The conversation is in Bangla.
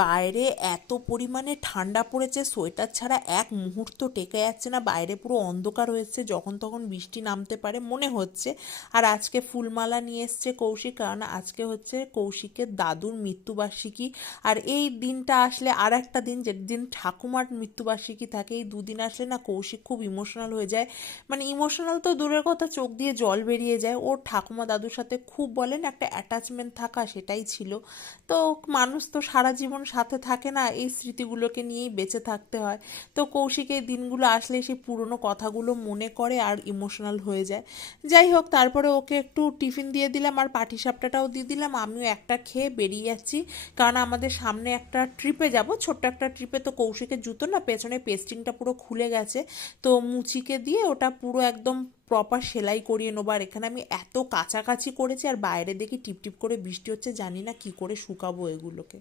বাইরে এত পরিমাণে ঠান্ডা পড়েছে, সোয়েটার ছাড়া এক মুহূর্ত টেকে যাচ্ছে না। বাইরে পুরো অন্ধকার হয়েছে, যখন তখন বৃষ্টি নামতে পারে মনে হচ্ছে। আর আজকে ফুলমালা নিয়ে এসছে কৌশিক, কারণ আজকে হচ্ছে কৌশিকের দাদুর মৃত্যুবার্ষিকী। আর এই দিনটা আসলে আর একটা দিন, যেদিন ঠাকুমার মৃত্যুবার্ষিকী থাকে, এই দুদিন আসলে না কৌশিক খুব ইমোশনাল হয়ে যায়। মানে ইমোশনাল তো দূরের কথা, চোখ দিয়ে জল বেরিয়ে যায়। ওর ঠাকুমা দাদুর সাথে খুব বলেন একটা অ্যাটাচমেন্ট থাকা, সেটাই ছিল। তো মানুষ তো সারা জীবন সাথে থাকে না, এই স্মৃতিগুলোকে নিয়েই বেঁচে থাকতে হয়। তো কৌশিক এই দিনগুলো আসলে সেই পুরনো কথাগুলো মনে করে আর ইমোশনাল হয়ে যায়। যাই হোক, তারপরে ওকে একটু টিফিন দিয়ে দিলাম আর পাটিসাপটাটাও দিয়ে দিলাম। আমিও একটা খেয়ে বেরিয়ে যাচ্ছি, কারণ আমাদের সামনে একটা ট্রিপে যাব, ছোট্ট একটা ট্রিপে। তো কৌশিকের জুতো না পেছনে পেস্টিংটা পুরো খুলে গেছে, তো মুচিকে দিয়ে ওটা পুরো একদম প্রপার সেলাই করিয়ে নেবো। আর এখানে আমি এত কাছাকাছি করেছি, আর বাইরে দেখি টিপ টিপ করে বৃষ্টি হচ্ছে, জানি না কি করে শুকাবো এগুলোকে।